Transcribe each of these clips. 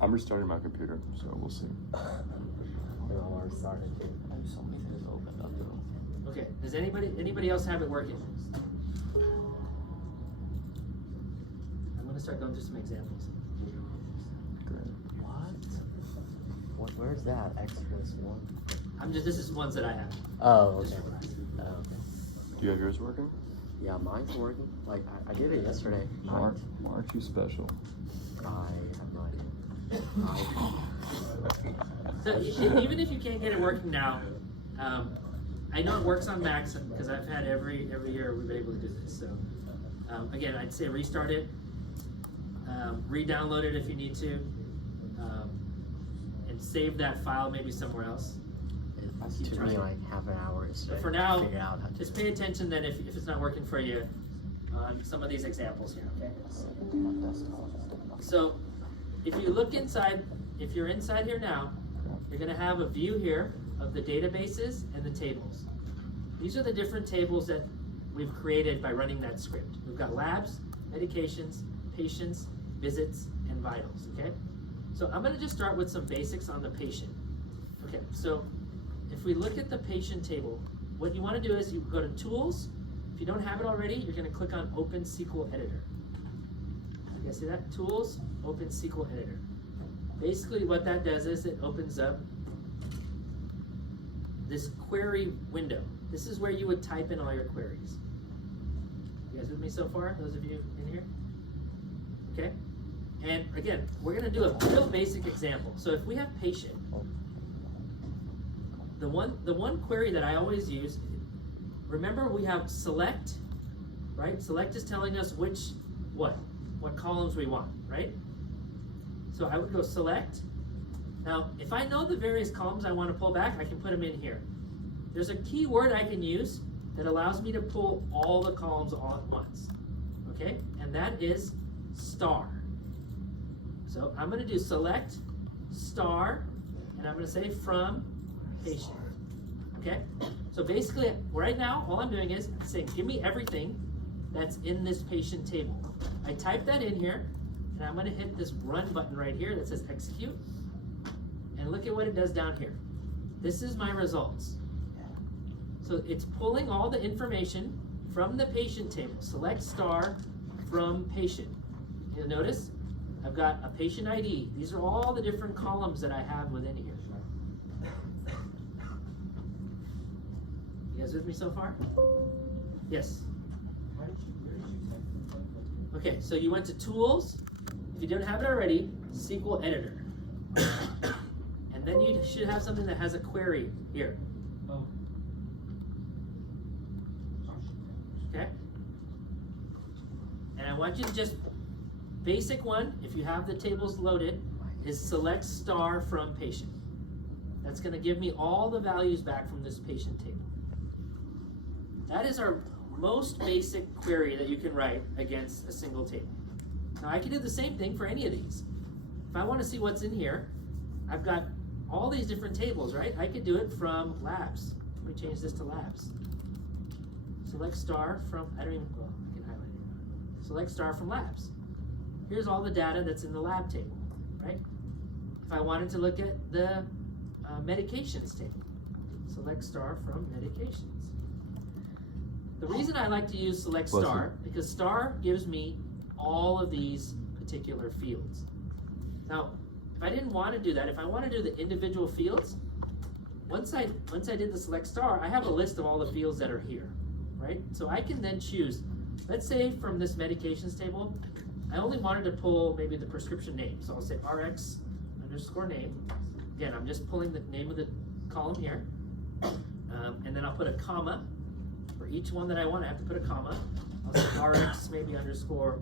I'm restarting my computer, so we'll see. I'll restart it too. So many things opened up though. Okay, does anybody else have it working? I'm gonna start going through some examples. Great. Where's that? X plus 1? This is ones that I have. Oh, Just okay. for us. Oh, okay. Do you have yours working? Yeah, mine's working. Like, I did it yesterday. Why aren't you special? I have no idea. So even if you can't get it working now, I know it works on Macs because I've had every year we've been able to do this. So again, I'd say restart it, re-download it if you need to, and save that file maybe somewhere else. It took me like half an hour to But for now, figure out how to just pay attention that if it's not working for you on some of these examples here, okay? So if you look inside, if you're inside here now, you're gonna have a view here of the databases and the tables. These are the different tables that we've created by running that script. We've got labs, medications, patients, visits, and vitals, okay? So I'm gonna just start with some basics on the patient. Okay, so if we look at the patient table, what you wanna do is you go to Tools. If you don't have it already, you're gonna click on Open SQL Editor. You guys see that? Tools, Open SQL Editor. Basically what that does is it opens up this query window. This is where you would type in all your queries. You guys with me so far? Those of you in here? Okay? And again, we're gonna do a real basic example. So if we have patient, the one query that I always use, remember we have select, right? Select is telling us what columns we want, right? So I would go select. Now, if I know the various columns I want to pull back, I can put them in here. There's a keyword I can use that allows me to pull all the columns all at once, okay? And that is star. So I'm gonna do select, star, and I'm gonna say from patient, okay? So basically, right now, all I'm doing is saying, give me everything that's in this patient table. I type that in here, and I'm gonna hit this run button right here that says execute, and look at what it does down here. This is my results. So it's pulling all the information from the patient table. Select star from patient. You'll notice I've got a patient ID. These are all the different columns that I have within here. You guys with me so far? Yes. Okay, so you went to Tools. If you don't have it already, SQL Editor. And then you should have something that has a query here. Okay? And I want you to just, basic one, if you have the tables loaded, is select star from patient. That's gonna give me all the values back from this patient table. That is our most basic query that you can write against a single table. Now I can do the same thing for any of these. If I want to see what's in here, I've got all these different tables, right? I could do it from labs. Let me change this to labs. Select star from, I can highlight it. Select star from labs. Here's all the data that's in the lab table, right? If I wanted to look at the medications table, select star from medications. The reason I like to use select star, because star gives me all of these particular fields. Now, if I didn't want to do that, if I want to do the individual fields, once I did the select star, I have a list of all the fields that are here, right? So I can then choose, let's say from this medications table, I only wanted to pull maybe the prescription name. So I'll say RX underscore name. Again, I'm just pulling the name of the column here. And then I'll put a comma. For each one that I want, I have to put a comma. I'll say RX maybe underscore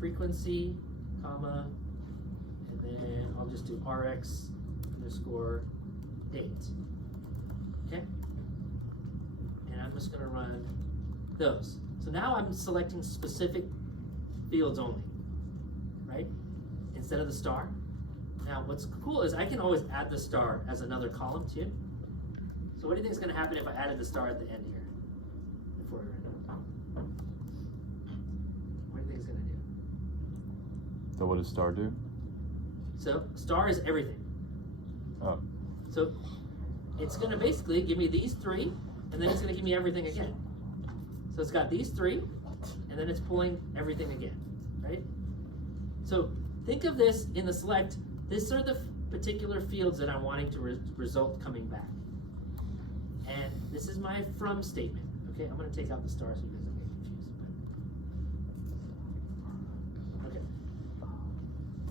frequency, comma, and then I'll just do RX underscore date. Okay? And I'm just gonna run those. So now I'm selecting specific fields only, right? Instead of the star. Now what's cool is I can always add the star as another column too. So what do you think is gonna happen if I added the star at the end here? Before we run out? What do you think it's gonna do? So what does star do? So star is everything. Oh. So it's gonna basically give me these three, and then it's gonna give me everything again. So it's got these three, and then it's pulling everything again, right? So think of this in the select, these are the particular fields that I'm wanting to result coming back. And this is my from statement. Okay, I'm gonna take out the star so you guys don't get confused. Okay,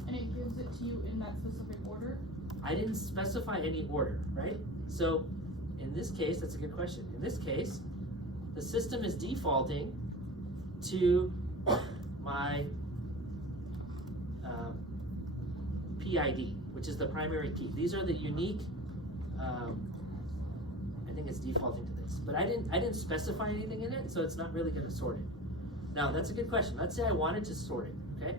And it gives it to you in that specific order? I didn't specify any order, right? So in this case, that's a good question. In this case, the system is defaulting to my PID, which is the primary key. These are the unique, I think it's defaulting to this, but I didn't specify anything in it, so it's not really gonna sort it. Now, that's a good question. Let's say I wanted to sort it, okay?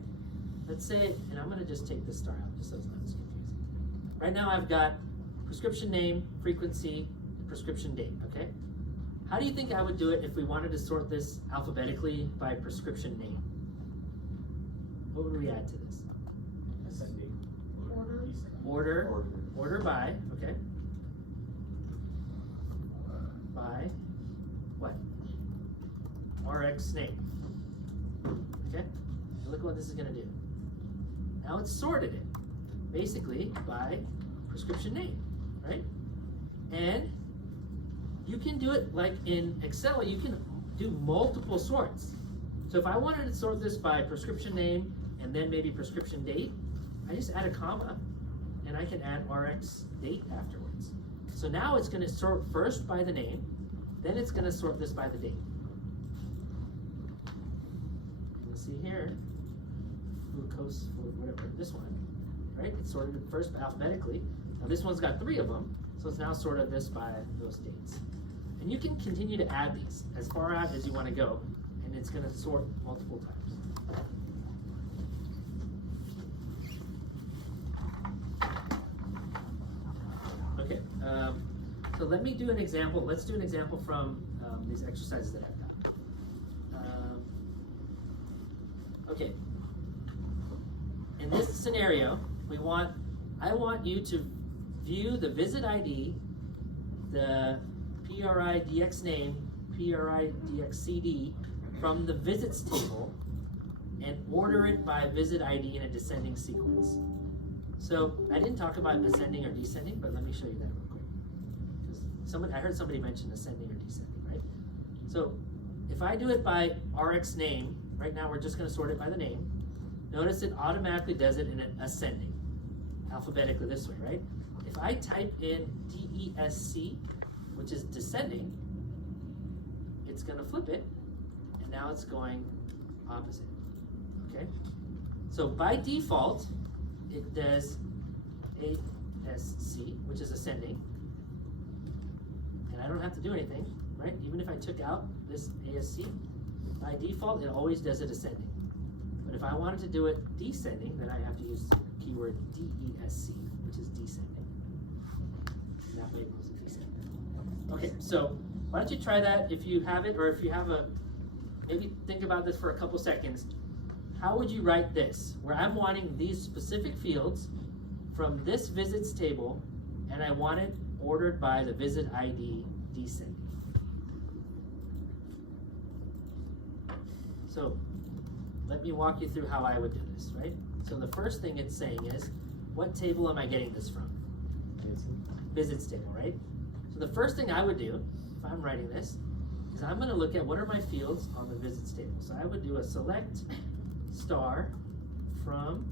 Let's say, and I'm gonna just take this star out just so it's not as confusing. Right now I've got prescription name, frequency, and prescription date, okay? How do you think I would do it if we wanted to sort this alphabetically by prescription name? What would we add to this? Ascending. Order by, okay? By what? RX name. Okay? And look what this is gonna do. Now it's sorted it, basically by prescription name, right? And you can do it like in Excel, you can do multiple sorts. So if I wanted to sort this by prescription name and then maybe prescription date, I just add a comma and I can add RX date afterwards. So now it's gonna sort first by the name, then it's gonna sort this by the date. You'll see here, glucose for whatever, this one, right? It's sorted it first alphabetically. Now this one's got 3 of them, so it's now sorted this by those dates. And you can continue to add these as far out as you wanna go, and it's gonna sort multiple times. Okay, so let me do an example. Let's do an example from these exercises that I've got. Okay, in this scenario, I want you to view the visit ID, the PRI DX name, PRI DX CD from the visits table and order it by visit ID in a descending sequence. So I didn't talk about ascending or descending, but let me show you that real quick. Because I heard somebody mention ascending or descending, right? So if I do it by RX name, right now we're just gonna sort it by the name. Notice it automatically does it in an ascending, alphabetically this way, right? If I type in DESC, which is descending, it's gonna flip it, and now it's going opposite, okay? So by default, it does ASC, which is ascending, and I don't have to do anything, right? Even if I took out this ASC, by default, it always does it ascending. But if I wanted to do it descending, then I have to use the keyword DESC, which is descending. That way it goes descending. Okay, so why don't you try that if you have it, or if you have maybe think about this for a couple seconds. How would you write this? Where I'm wanting these specific fields from this visits table, and I want it ordered by the visit ID descending. So let me walk you through how I would do this, right? So the first thing it's saying is, what table am I getting this from? Visits table, right? So the first thing I would do, if I'm writing this, is I'm gonna look at what are my fields on the visits table. So I would do a select star from,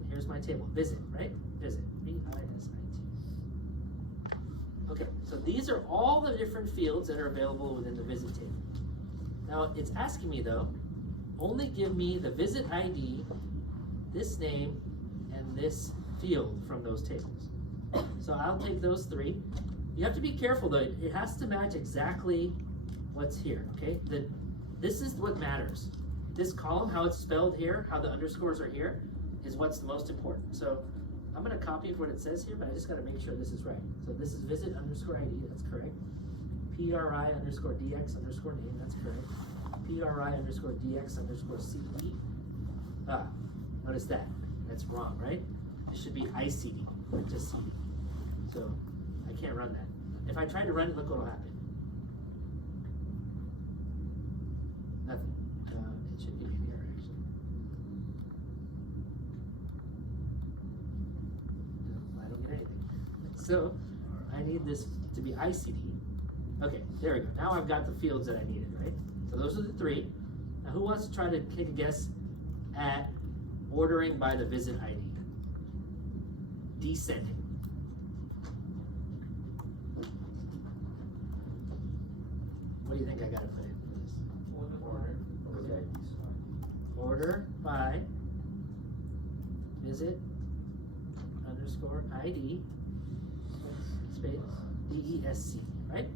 and here's my table, visit, right? Visit, V-I-S-I-T. Okay, so these are all the different fields that are available within the visit table. Now it's asking me though, only give me the visit ID, this name, and this field from those tables. So I'll take those 3. You have to be careful though, it has to match exactly what's here, okay? This is what matters. This column, how it's spelled here, how the underscores are here, is what's the most important. So I'm gonna copy what it says here, but I just gotta make sure this is right. So this is visit underscore ID, that's correct. PRI underscore DX underscore name, that's correct. PRI underscore DX underscore CD. Notice that. That's wrong, right? It should be ICD, or just CD. So I can't run that. If I try to run it, look what will happen. Nothing. It should be in here, actually. No, I don't get anything. So I need this to be ICD. Okay, there we go. Now I've got the fields that I needed, right? So those are the three. Now who wants to try to take a guess at ordering by the visit ID? Descending. What do you think I gotta put in for this? Okay. Order by visit underscore ID space DESC, right?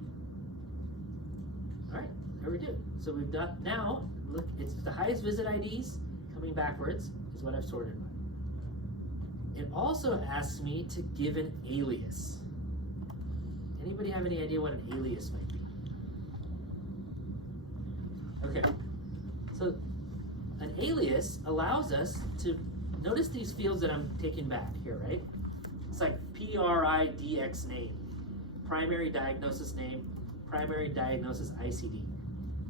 All right, there we do. So we've done, now, look, it's the highest visit IDs coming backwards is what I've sorted by. It also asks me to give an alias. Anybody have any idea what an alias might be? Okay, so an alias allows us to, notice these fields that I'm taking back here, right? It's like PRIDX name, primary diagnosis name, primary diagnosis ICD.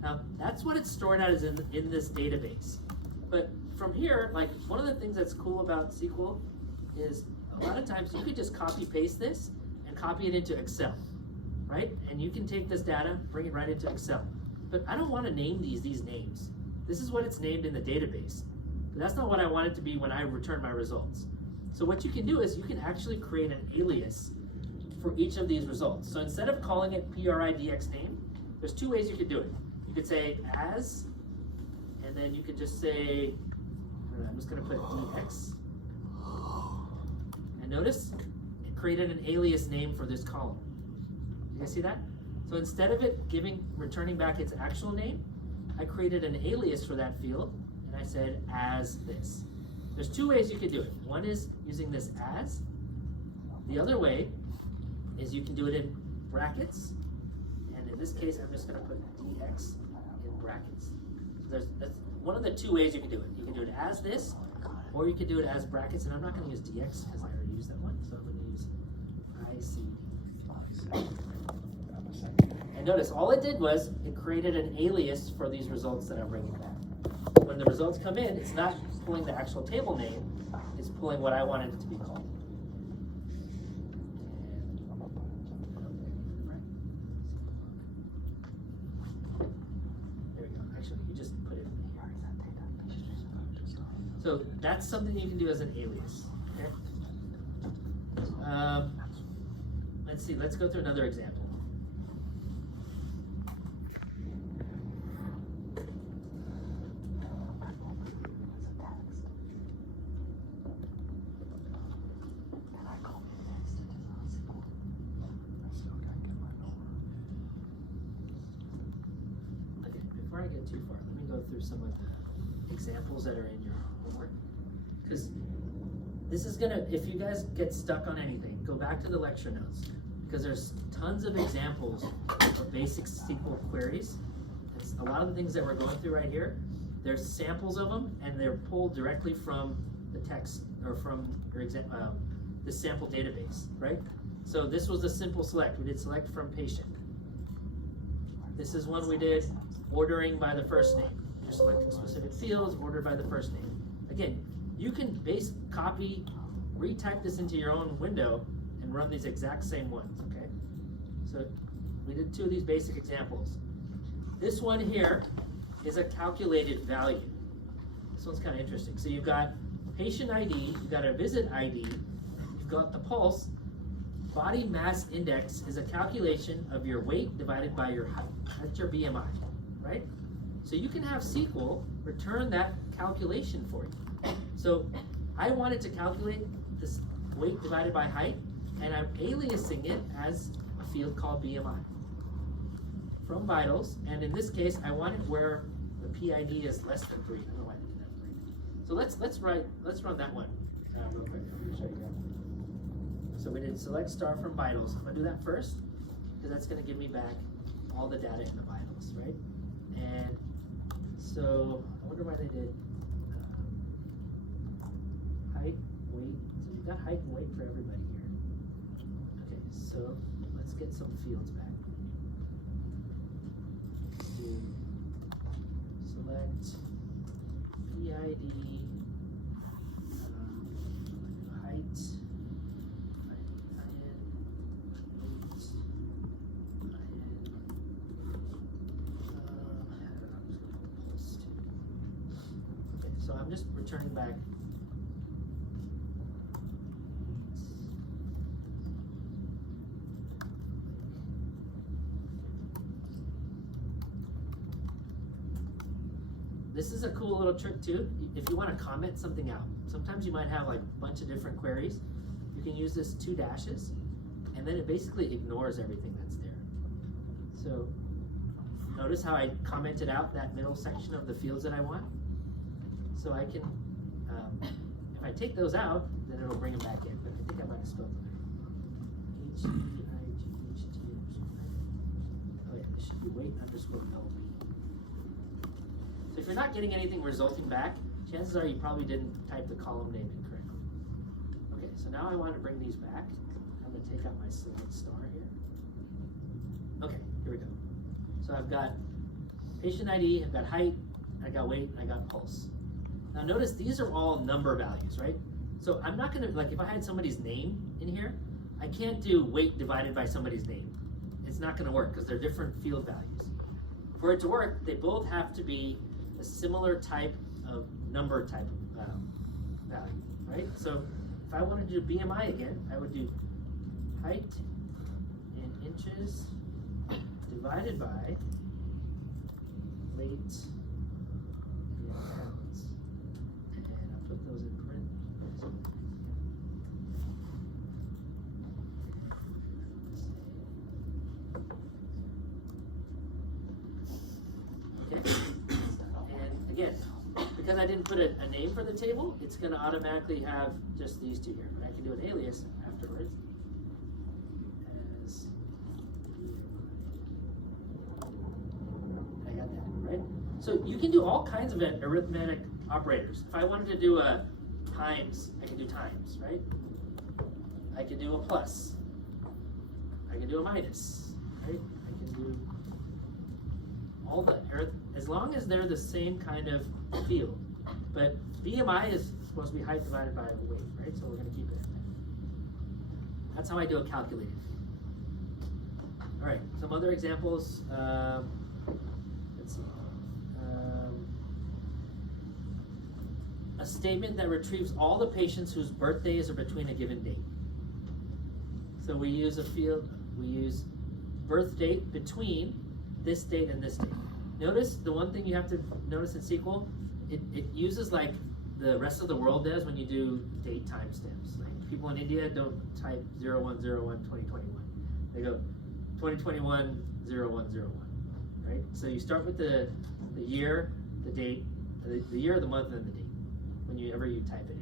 Now, that's what it's stored as in this database. But from here, like, one of the things that's cool about SQL is a lot of times you could just copy paste this and copy it into Excel, right? And you can take this data, bring it right into Excel. But I don't want to name these names. This is what it's named in the database. But that's not what I want it to be when I return my results. So what you can do is you can actually create an alias for each of these results. So instead of calling it PRIDX name, there's two ways you could do it. You could say as, and then you could just say, I'm just gonna put DX. And notice, it created an alias name for this column. You guys see that? So instead of it returning back its actual name, I created an alias for that field, and I said as this. There's two ways you could do it. One is using this as. The other way is you can do it in brackets, and in this case, I'm just gonna put DX in brackets. So that's one of the two ways you can do it. You can do it as this, or you can do it as brackets, and I'm not gonna use DX because I already used that one, so I'm gonna use ICD. And notice, all it did was, it created an alias for these results that I'm bringing back. When the results come in, it's not pulling the actual table name, it's pulling what I wanted it to be called. There we go. Actually, you just put it in here. So that's something you can do as an alias. Okay? Let's see, let's go through another example. Okay, before I get too far, let me go through some of the examples that are in your homework. Because this is gonna, if you guys get stuck on anything, go back to the lecture notes. Because there's tons of examples of basic SQL queries. It's a lot of the things that we're going through right here, there's samples of them, and they're pulled directly from the text, or from your the sample database, right? So this was a simple select. We did select from patient. This is one we did ordering by the first name. You're selecting specific fields, ordered by the first name. Again, you can copy, retype this into your own window and run these exact same ones, okay? So we did two of these basic examples. This one here is a calculated value. This one's kind of interesting. So you've got patient ID, you've got a visit ID, you've got the pulse. Body mass index is a calculation of your weight divided by your height. That's your BMI, right? So you can have SQL return that calculation for you. So I wanted to calculate this weight divided by height, and I'm aliasing it as a field called BMI from vitals. And in this case, I want it where the PID is less than 3. I don't know why I did that 3. So let's run that one real quick. I'm gonna show you guys. So we did select star from vitals. I'm gonna do that first because that's gonna give me back all the data in the vitals, right? And so I wonder why they did height height, weight. So we've got height and weight for everybody here. Okay, so let's get some fields back. Do select PID, height, weight, okay, so I'm just returning back. This is a cool little trick too. If you want to comment something out, sometimes you might have like a bunch of different queries. You can use this 2 dashes, and then it basically ignores everything that's there. So notice how I commented out that middle section of the fields that I want. So I can, if I take those out, then it'll bring them back in. But I think I might have spelled them right. H-E-I-G-H-T. Oh yeah, it should be weight underscore LB. So if you're not getting anything resulting back, chances are you probably didn't type the column name in correctly. Okay, so now I want to bring these back. I'm going to take out my select star here. Okay, here we go. So I've got patient ID, I've got height, I got weight, and I got pulse. Now notice these are all number values, right? So I'm not going to, like if I had somebody's name in here, I can't do weight divided by somebody's name. It's not going to work because they're different field values. For it to work, they both have to be a similar type of number type of value, right? So if I wanted to do BMI again, I would do height in inches divided by weight in pounds. And I'll put those in print. Okay. And again, because I didn't put a name for the table, it's going to automatically have just these two here. But I can do an alias afterwards. As I got that, right? So you can do all kinds of arithmetic operators. If I wanted to do a times, I can do times, right? I can do a plus. I can do a minus, right? I can do all the as long as they're the same kind of field. But BMI is supposed to be height divided by weight, right? So we're going to keep it in there. That's how I do a calculated. All right, some other examples. Let's see. A statement that retrieves all the patients whose birthdays are between a given date. So we use a field, we use birth date between this date and this date. Notice the one thing you have to notice in SQL, it uses like the rest of the world does when you do date timestamps. Like people in India don't type 01/01/2021. They go 2021/01/01, right? So you start with the year, the date, the year, the month, and the date whenever you type it in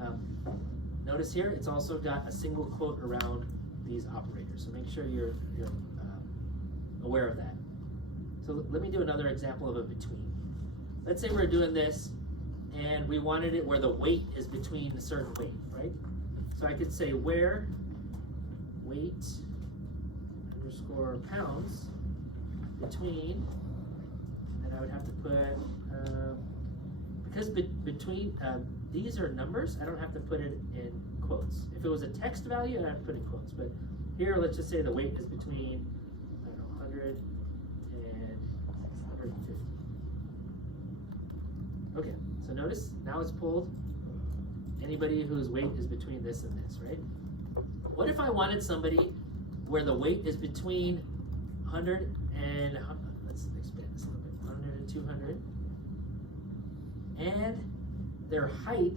here. Notice here, it's also got a single quote around these operators. So make sure you're aware of that. So let me do another example of a between. Let's say we're doing this and we wanted it where the weight is between a certain weight, right? So I could say where weight underscore pounds between, and I would have to put, because between, these are numbers, I don't have to put it in quotes. If it was a text value, I'd have to put in quotes. But here, let's just say the weight is between, I don't know, 100 and 150. Okay, so notice, now it's pulled anybody whose weight is between this and this, right? What if I wanted somebody where the weight is between 100 and, let's expand this a little bit, 100 and 200, and their height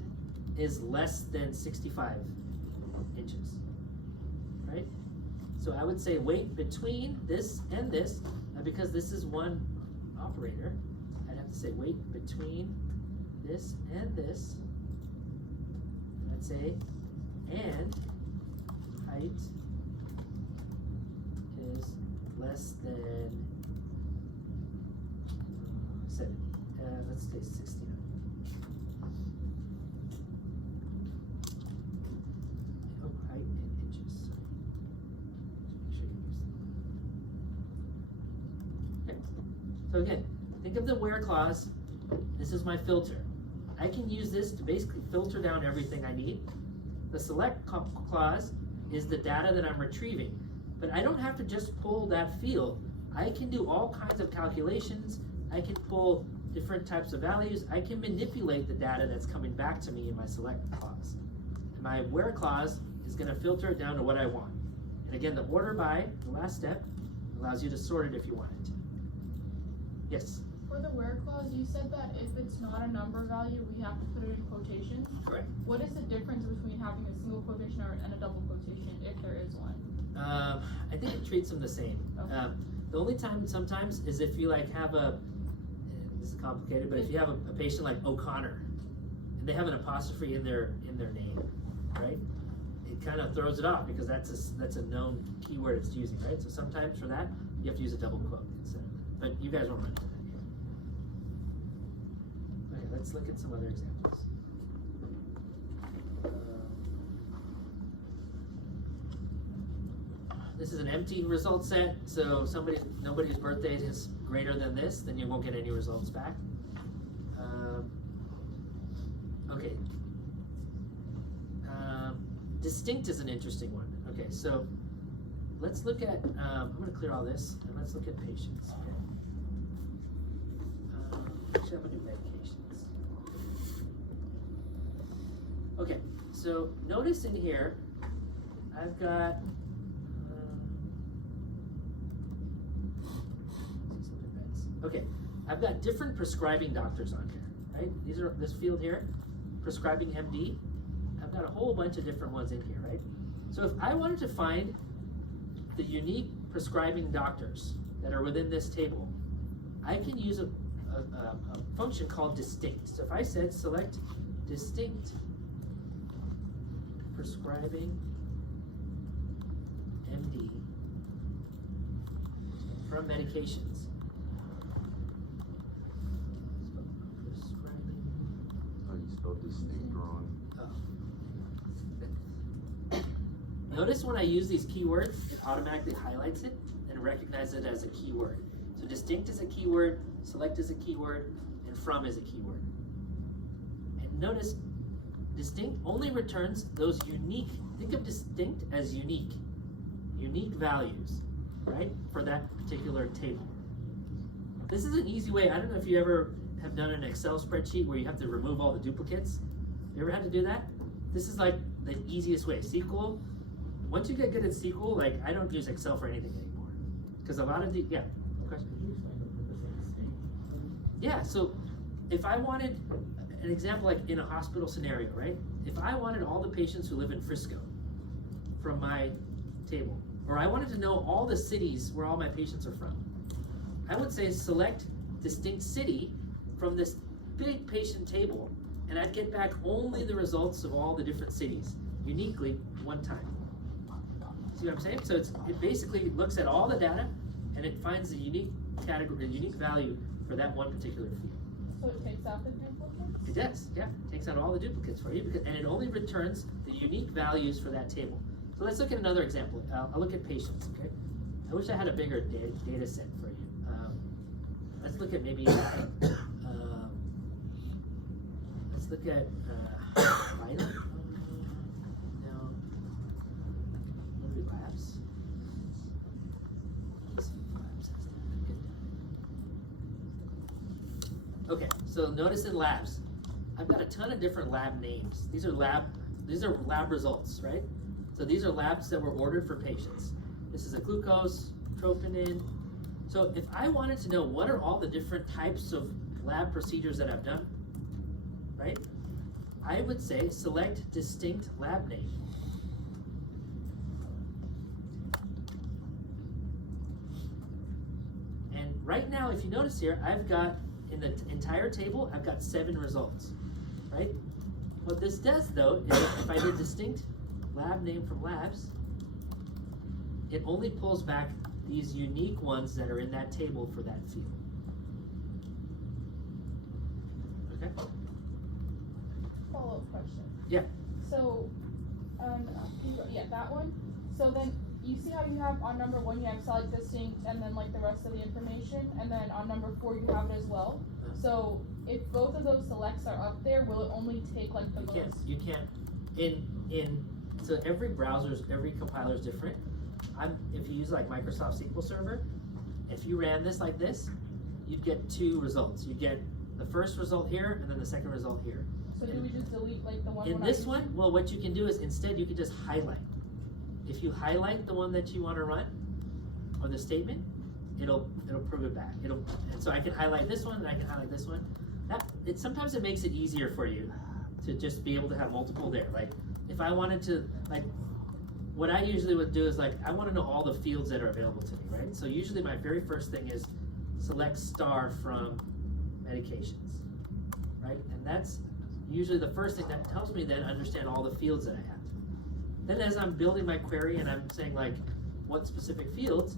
is less than 65 inches, right? So I would say weight between this and this, and because this is one operator, I'd have to say weight between this and this. I'd say, and height is less than 70. Let's say 69. So again, think of the where clause. This is my filter. I can use this to basically filter down everything I need. The select clause is the data that I'm retrieving, but I don't have to just pull that field. I can do all kinds of calculations. I can pull different types of values. I can manipulate the data that's coming back to me in my select clause. And my where clause is going to filter it down to what I want. And again, the order by, the last step, allows you to sort it if you want it to. Yes? For the where clause, you said that if it's not a number value, we have to put it in quotations. Correct. What is the difference between having a single quotation and a double quotation, if there is one? I think it treats them the same. Okay. The only time sometimes is if you like have this is complicated, but if you have a patient like O'Connor, and they have an apostrophe in their name, right? It kind of throws it off because that's a known keyword it's using, right? So sometimes for that, you have to use a double quote instead. But you guys won't run into that yet. Okay, let's look at some other examples. This is an empty result set, so nobody's birthday is greater than this, then you won't get any results back. Okay. Distinct is an interesting one. Okay, so let's look at, I'm going to clear all this, and let's look at patients. Okay. Actually, I'm going to do medications. Okay, so notice in here, I've got okay, I've got different prescribing doctors on here, right? These are this field here, prescribing MD. I've got a whole bunch of different ones in here, right? So if I wanted to find the unique prescribing doctors that are within this table, I can use a function called distinct. So if I said select distinct prescribing MD from medications. Oh, you spelled distinct wrong. Notice when I use these keywords, it automatically highlights it and recognizes it as a keyword. So distinct is a keyword, select is a keyword, and from is a keyword. And notice, distinct only returns those unique, think of distinct as unique values, right, for that particular table. This is an easy way. I don't know if you ever have done an Excel spreadsheet where you have to remove all the duplicates. You ever had to do that? This is like the easiest way. SQL, once you get good at SQL, like I don't use Excel for anything anymore. Because a lot of the, yeah, question? Could you explain the purpose of distinct? Yeah, so if I wanted an example like in a hospital scenario, right? If I wanted all the patients who live in Frisco from my table, or I wanted to know all the cities where all my patients are from, I would say select distinct city from this big patient table, and I'd get back only the results of all the different cities, uniquely, one time. See what I'm saying? So it basically looks at all the data, and it finds a unique category, a unique value for that one particular field. So it takes out the duplicates? It does, yeah. It takes out all the duplicates for you, and it only returns the unique values for that table. So let's look at another example. I'll look at patients, okay? I wish I had a bigger data set for you. Let's look at maybe, let's look at vital. No. Maybe labs. Let's see if labs has that. Okay, so notice in labs, I've got a ton of different lab names. These are lab results, right? So these are labs that were ordered for patients. This is a glucose, troponin. So if I wanted to know what are all the different types of lab procedures that I've done, right? I would say select distinct lab name. And right now, if you notice here, I've got, in the entire table, I've got 7 results, right? What this does though, is if I did distinct lab name from labs, it only pulls back these unique ones that are in that table for that field. Okay? Follow-up question. Yeah. So, yeah, that one. So then you see how you have on number 1 you have select distinct and then like the rest of the information, and then on number 4 you have it as well. So if both of those selects are up there, will it only take like the most? You can't. So every every compiler is different. If you use like Microsoft SQL Server, if you ran this like this, you'd get 2 results. You get the first result here and then the second result here. So do we just delete like the one? In this one, well, what you can do is instead you can just highlight. If you highlight the one that you want to run, or the statement, it'll prove it back. And so I can highlight this one and I can highlight this one. Sometimes it makes it easier for you to just be able to have multiple there. Like if I wanted to, like what I usually would do is like I want to know all the fields that are available to me, right? So usually my very first thing is select star from medications, right? And that's usually the first thing that helps me then understand all the fields that I have. Then as I'm building my query and I'm saying like what specific fields,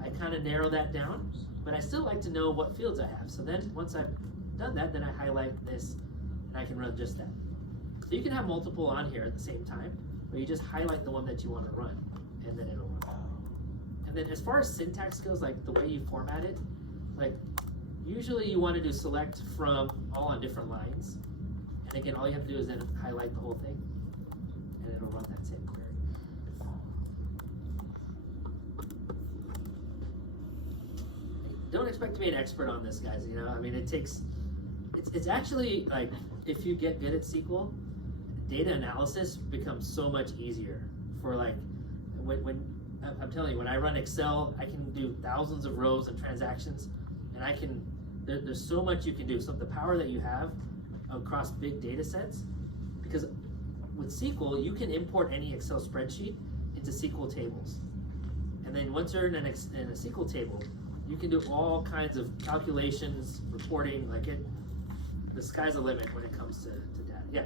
I kind of narrow that down, but I still like to know what fields I have. So then once I've done that, then I highlight this and I can run just that. So you can have multiple on here at the same time, but you just highlight the one that you want to run and then it'll run. And then as far as syntax goes, like the way you format it, like usually you want to do select from all on different lines. And again, all you have to do is then highlight the whole thing and it'll run that same query. Don't expect to be an expert on this, guys. You know, I mean, it's actually like if you get good at SQL, data analysis becomes so much easier. For like when I'm telling you, when I run Excel, I can do thousands of rows and transactions, and there's so much you can do. So the power that you have across big data sets, because with SQL, you can import any Excel spreadsheet into SQL tables. And then once you're in a SQL table, you can do all kinds of calculations, reporting, the sky's the limit when it comes to data. Yeah?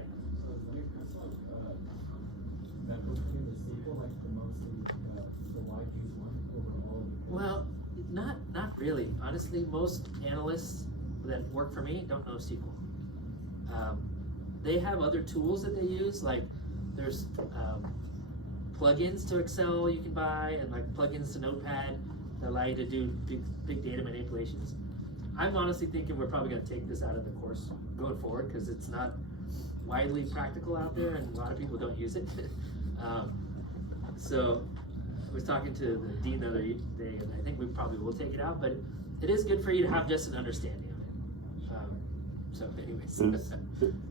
So that goes between the SQL, like the wide use one over all of the. Well, not really. Honestly, most analysts that work for me don't know SQL. They have other tools that they use, like there's plugins to Excel you can buy, and like plugins to Notepad that allow you to do big data manipulations. I'm honestly thinking we're probably going to take this out of the course going forward because it's not widely practical out there and a lot of people don't use it. So I was talking to the dean the other day and I think we probably will take it out, but it is good for you to have just an understanding of it. So anyways.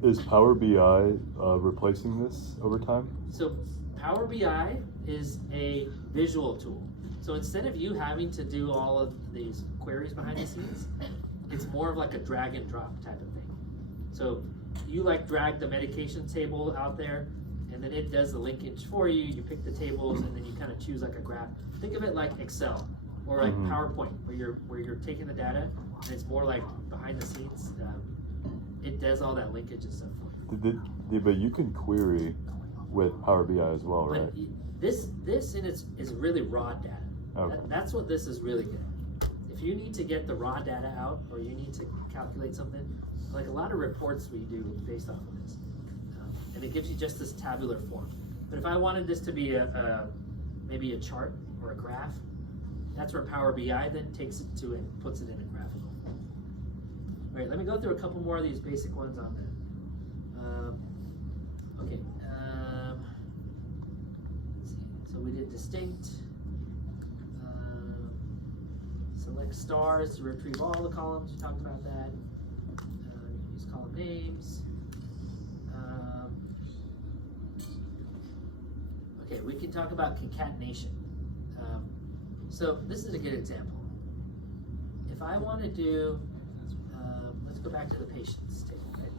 Is Power BI replacing this over time? So Power BI is a visual tool. So instead of you having to do all of these queries behind the scenes, it's more of like a drag and drop type of thing. So you like drag the medication table out there, and then it does the linkage for you. You pick the tables, and then you kind of choose like a graph. Think of it like Excel or like PowerPoint, where you're taking the data, and it's more like behind the scenes. It does all that linkage and stuff for you. But you can query with Power BI as well, right? But this is really raw data. Okay. That's what this is really good at. If you need to get the raw data out, or you need to calculate something, like a lot of reports we do based off of this, and it gives you just this tabular form. But if I wanted this to be maybe a chart or a graph, that's where Power BI then takes it to and puts it in a graphical form. All right, let me go through a couple more of these basic ones on there. Okay. Let's see. So we did distinct. Select stars to retrieve all the columns. We talked about that. Use column names. Okay, we can talk about concatenation. So this is a good example. If I want to do, let's go back to the patients table. Right?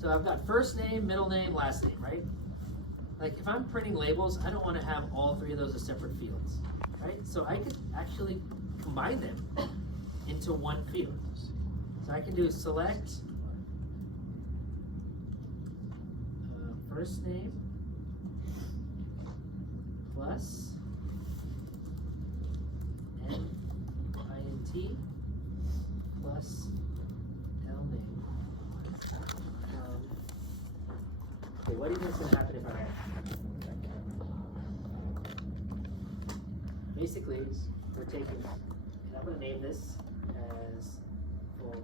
So I've got first name, middle name, last name, right? Like if I'm printing labels, I don't want to have all 3 of those as separate fields, right? So I could actually combine them into one field. So I can do select first name plus NING IT plus L name. Okay, what do you think is going to happen if I add? Basically, we're taking, and I'm going to name this as full name.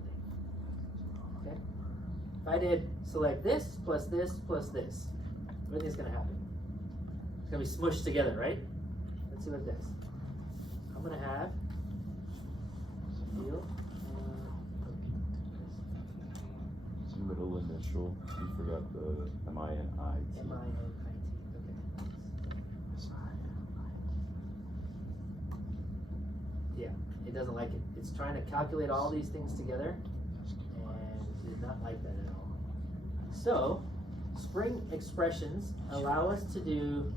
Okay? If I did select this, what do you think is going to happen? It's going to be smushed together, right? Let's see what it does. I'm going to have field. Middle initial. You forgot the MINIT. MINIT. Okay. Yeah, it doesn't like it. It's trying to calculate all these things together, and it did not like that at all. So, spring expressions allow us to do.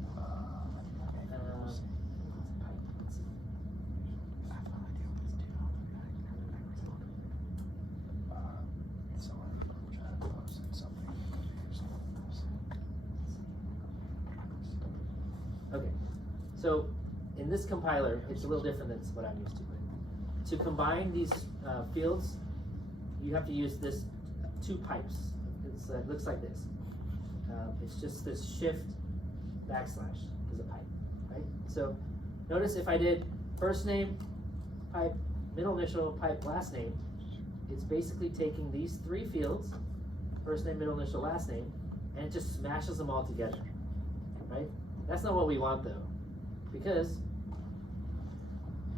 Okay, so in this compiler, it's a little different than what I'm used to. To combine these fields, you have to use this two pipes. It looks like this. It's just this shift backslash is a pipe, right? So notice if I did first name, pipe, middle initial, pipe, last name, it's basically taking these three fields, first name, middle initial, last name, and it just smashes them all together, right? That's not what we want though, because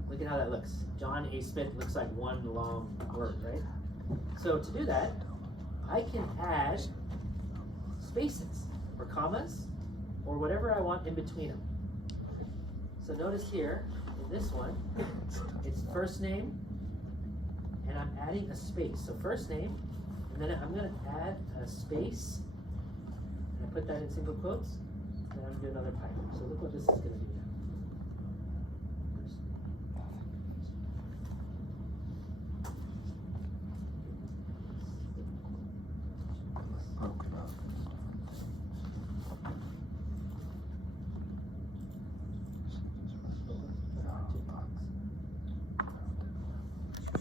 look at how that looks. John A. Smith looks like one long word, right? So to do that, I can add spaces or commas or whatever I want in between them. So notice here, in this one, it's first name, and I'm adding a space. So first name, and then I'm gonna add a space, and I put that in single quotes, and I'm gonna do another pipe. So look what this is gonna do now.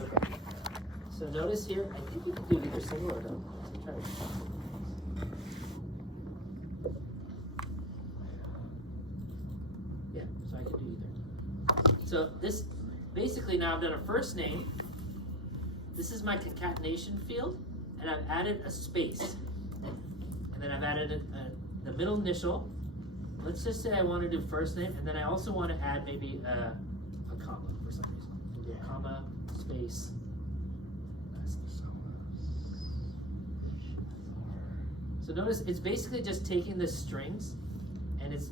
Okay. So notice here, I think we can do either single or double. So try it. Yeah, so I can do either. So this, basically now I've done a first name. This is my concatenation field, and I've added a space. And then I've added the middle initial. Let's just say I want to do first name, and then I also want to add maybe a comma for some reason. We'll do a comma, space. So notice it's basically just taking the strings, and it's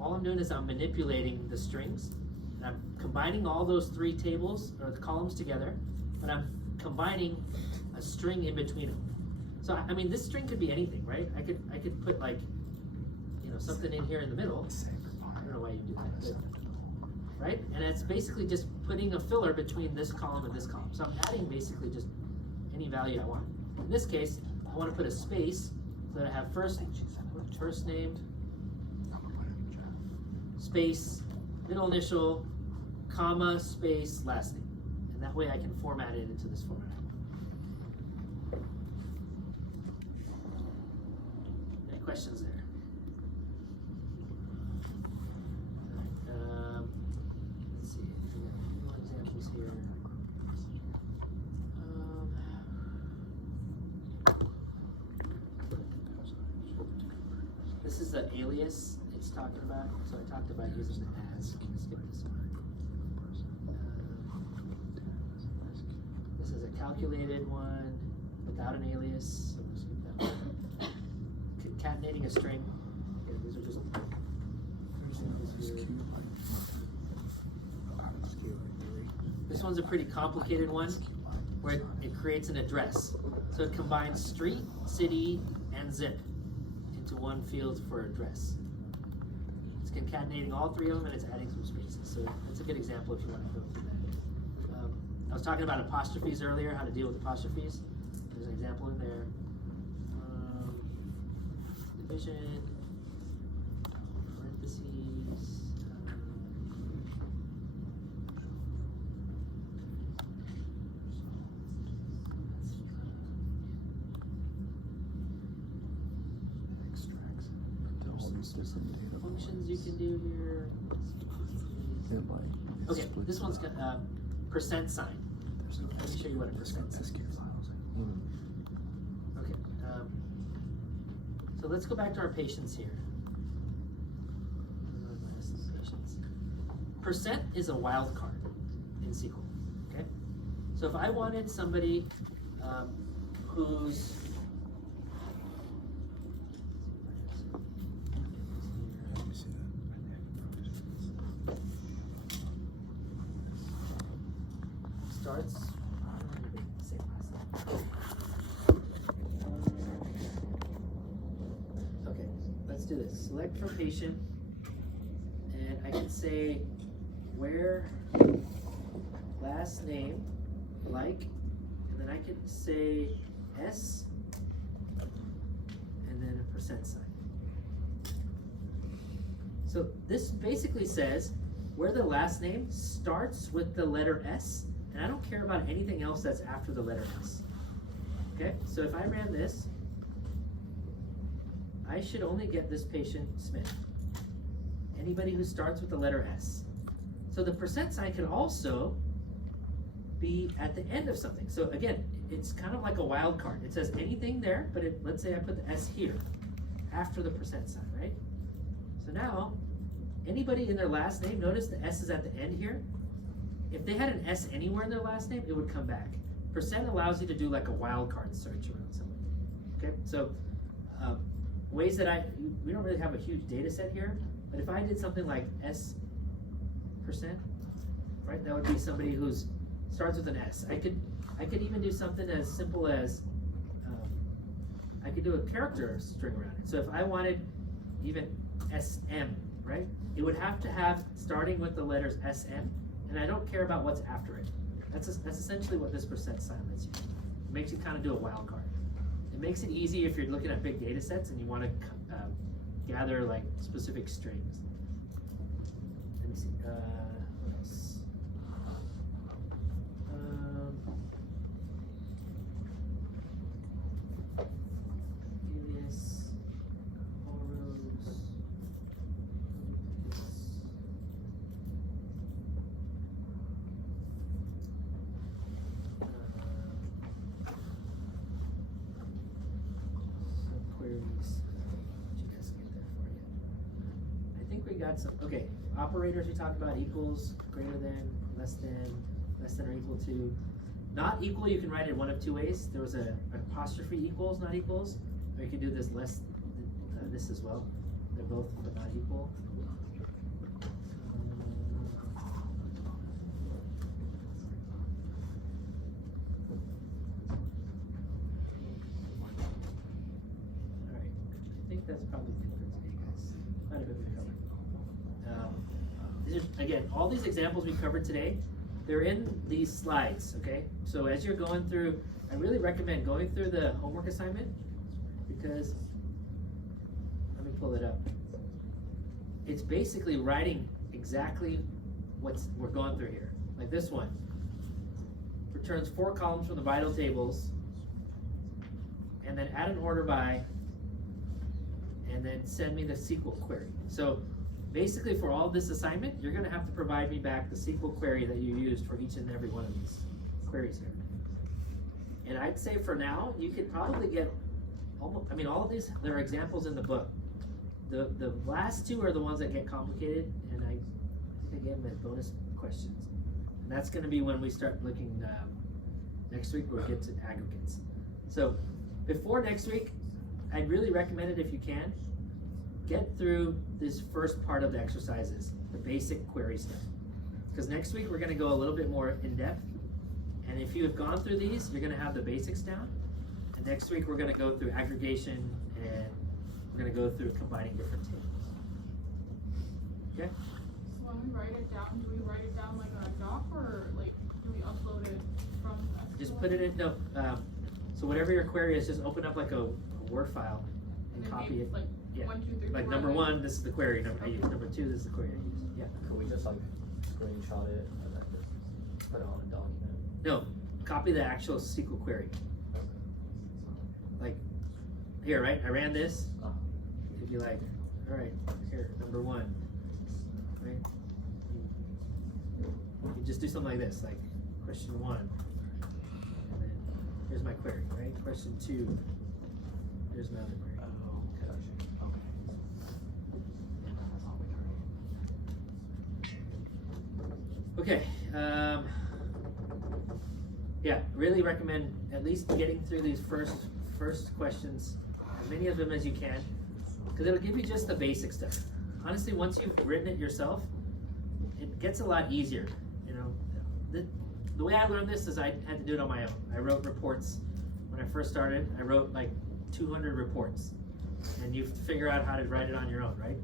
all I'm doing is I'm manipulating the strings, and I'm combining all those three tables or the columns together, but I'm combining a string in between them. So I mean, this string could be anything, right? I could put like, something in here in the middle. I don't know why you do that, but, right? And it's basically just putting a filler between this column and this column. So I'm adding basically just any value I want. In this case, I want to put a space so that I have first name, space, middle initial, comma, space, last name. And that way I can format it into this format. Any questions there? Let's see, I got a few more examples here. This is the alias it's talking about. So I talked about using the as. Let's skip this one. This is a calculated one without an alias. So we'll skip that one. Concatenating a string. Okay, these are just examples here. This one's a pretty complicated one where it creates an address. So it combines street, city, and zip into one field for address. It's concatenating all three of them and it's adding some spaces. So that's a good example if you want to go through that. I was talking about apostrophes earlier, how to deal with apostrophes. There's an example in there. Division, parentheses. functions you can do here. Okay, this one's got percent sign. Let me show you what a percent sign is. Okay, so let's go back to our patients here. Percent is a wild card in SQL. Okay, so if I wanted somebody who's starts. Okay, let's do this. Select from patient, and I can say where last name like, and then I can say S, and then a percent sign. So this basically says where the last name starts with the letter S, and I don't care about anything else that's after the letter S. Okay, so if I ran this, I should only get this patient Smith. Anybody who starts with the letter S. So the percent sign can also be at the end of something. So again, it's kind of like a wild card. It says anything there, but let's say I put the S here, after the percent sign, right? So now, anybody in their last name, notice the S is at the end here. If they had an S anywhere in their last name, it would come back. Percent allows you to do like a wild card search around somebody. Okay, so ways that we don't really have a huge data set here, but if I did something like S percent, right, that would be somebody who's starts with an S. I could even do something as simple as I could do a character string around it. So if I wanted even SM, right, it would have to have starting with the letters SM, and I don't care about what's after it. That's essentially what this percent sign lets you do. It makes you kind of do a wild card. It makes it easy if you're looking at big data sets and you want to gather like specific strings. Let me see. What else? Alias, all rows. Queries. Just get there for you. I think we got some. Okay, operators we talked about: equals, greater than, less than or equal to. Not equal, you can write it one of two ways. There was a apostrophe equals, not equals, or you can do this less, this as well. They're both but not equal. Alright, I think that's probably it for today, guys. Quite a bit we covered. These are, again, all these examples we covered today, they're in these slides, okay? So as you're going through, I really recommend going through the homework assignment because, let me pull it up. It's basically writing exactly what we're going through here. Like this one, returns 4 columns from the vital tables, and then add an order by, and then send me the SQL query. So basically for all this assignment, you're gonna have to provide me back the SQL query that you used for each and every one of these queries here. And I'd say for now, you could probably get almost, I mean, all of these, there are examples in the book. The last two are the ones that get complicated, and I gave them as bonus questions. And that's gonna be when we start looking, next week we'll get to aggregates. So before next week, I'd really recommend it if you can, get through this first part of the exercises, the basic query stuff. Because next week we're gonna go a little bit more in depth. And if you have gone through these, you're gonna have the basics down. And next week we're gonna go through aggregation and we're gonna go through combining different tables. Okay? So when we write it down, do we write it down like a doc or like do we upload it from SQL? Just put it in, no, so whatever your query is, just open up like a Word file and then copy maybe it. like Yeah. 1, 2, 3, Like 4, number and 1, this is the query I use. Number 2, this is the query I use. Yeah. Could we just like screenshot it and then just put it on a document? No, copy the actual SQL query. Like here, right? I ran this. It'd be like, All right, here, number 1. Right? You just do something like this, like question 1. And then here's my query, right? Question 2. Here's another query. Okay, yeah, really recommend at least getting through these first questions, as many of them as you can, because it'll give you just the basic stuff. Honestly, once you've written it yourself, it gets a lot easier. You know, the way I learned this is I had to do it on my own. I wrote reports when I first started. I wrote like 200 reports, and you have to figure out how to write it on your own, right?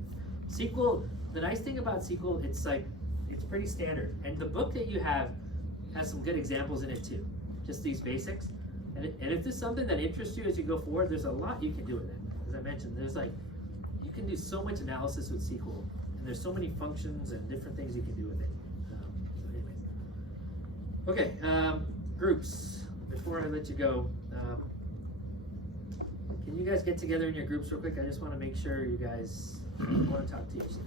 SQL. The nice thing about SQL, it's pretty standard, and the book that you have has some good examples in it too, just these basics. And if there's something that interests you as you go forward, there's a lot you can do with it. As I mentioned, you can do so much analysis with SQL, and there's so many functions and different things you can do with it. So anyways. Okay, groups. Before I let you go, can you guys get together in your groups real quick? I just want to make sure you guys want to talk to each other.